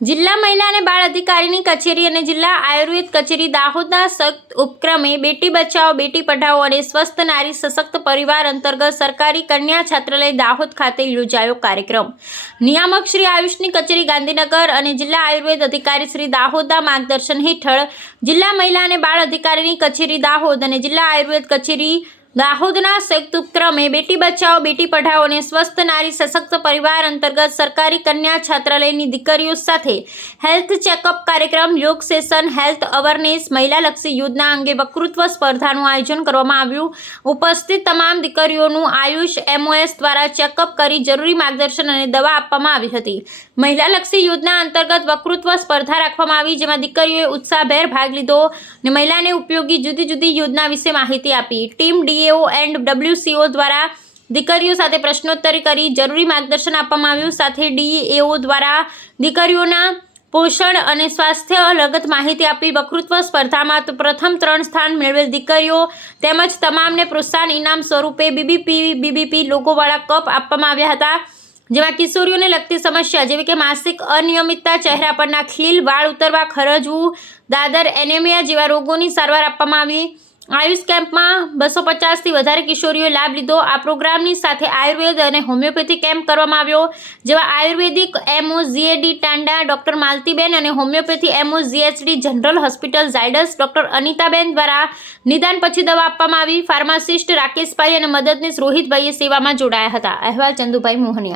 જિલ્લા મહિલા અને બાળ અધિકારીની કચેરી અને જિલ્લા આયુર્વેદ કચેરી દાહોદના સંયુક્ત ઉપક્રમે બેટી બચાવો, બેટી પઢાઓ અને સ્વસ્થ નારી સશક્ત પરિવાર અંતર્ગત સરકારી કન્યા છાત્રાલય દાહોદ ખાતે યોજાયો કાર્યક્રમ. નિયામક શ્રી આયુષની કચેરી ગાંધીનગર અને જિલ્લા આયુર્વેદ અધિકારી શ્રી દાહોદના માર્ગદર્શન હેઠળ જિલ્લા મહિલા અને બાળ અધિકારીની કચેરી દાહોદ અને જિલ્લા આયુર્વેદ કચેરી દાહોદના સંયુક્ત ઉપક્રમે બેટી બચાવો બેટી પઢાઓ અને સ્વસ્થ નારી સશક્ત પરિવાર અંતર્ગત સરકારી કન્યા છાત્રાલયની દીકરીઓ સાથે હેલ્થ ચેકઅપ કાર્યક્રમ, યોગ સેશન, હેલ્થ અવેરનેસ, મહિલાલક્ષી યોજના અંગે વક્તૃત્વ સ્પર્ધાનું આયોજન કરવામાં આવ્યું. ઉપસ્થિત તમામ દીકરીઓનું આયુષ એમઓએસ દ્વારા ચેકઅપ કરી જરૂરી માર્ગદર્શન અને દવા આપવામાં આવી હતી. મહિલાલક્ષી યોજના અંતર્ગત વકૃત્વ સ્પર્ધા રાખવામાં આવી, જેમાં દીકરીઓએ ઉત્સાહભેર ભાગ લીધો અને મહિલાને ઉપયોગી જુદી જુદી યોજના વિશે માહિતી આપી. ટીમ ડીએઓ એન્ડ ડબ્લ્યુસીઓ દ્વારા દીકરીઓ સાથે પ્રશ્નોત્તરી કરી જરૂરી માર્ગદર્શન આપવામાં આવ્યું. સાથે ડીએઓ દ્વારા દીકરીઓના પોષણ અને સ્વાસ્થ્ય લગત માહિતી આપી વક્તૃત્વ સ્પર્ધામાં પ્રથમ ત્રણ સ્થાન મેળવેલ દીકરીઓ તેમજ તમામને પ્રોત્સાહન ઇનામ સ્વરૂપે બીબીપી બીબીપી લોગોવાળા કપ આપવામાં આવ્યા હતા. જેમાં કિશોરીઓને લગતી સમસ્યા જેવી કે માસિક અનિયમિતતા, ચહેરા પરના ખીલ, વાળ ઉતરવા, ખરજવું, દાદર, એનેમિયા જેવા રોગોની સારવાર આપવામાં આવી. આયુષ કેમ્પમાં બસો પચાસથી વધારે કિશોરીઓએ લાભ લીધો. આ પ્રોગ્રામની સાથે આયુર્વેદ અને હોમિયોપેથી કેમ્પ કરવામાં આવ્યો. જેવા આયુર્વેદિક MO GAD Tanda, doctor Maltiben અને homeopathy MO GHD general hospital Zydus, doctor Anitaben દ્વારા નિદાન પછી દવા આપવામાં આવી. ફાર્માસિસ્ટ રાકેશભાઈ અને મદદનીશ રોહિતભાઈએ સેવામાં જોડાયા હતા. અહેવાલ ચંદુભાઈ મોહનિયા.